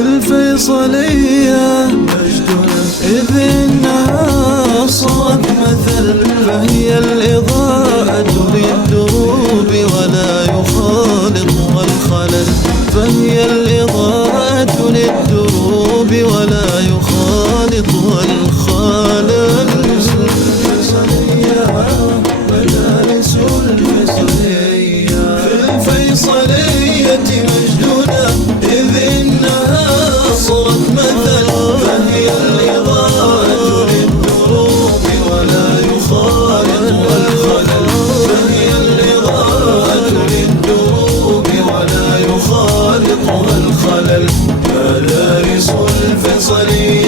الفيصلية مجدنا، إذ إنها صارت مثل، فهي الإضاءة للدروب ولا يخالطها الخلل، فهي الإضاءة للدروب ولا يخالطها الخلل. مدارس الفيصلية في الفيصلية مجدنا، إذ إنها صارت مثل، فهي الإضاءة للدروب ولا يخالطها الخلل، فهي الإضاءة للدروب ولا يخالطها الخلل. مدارس الفيصلية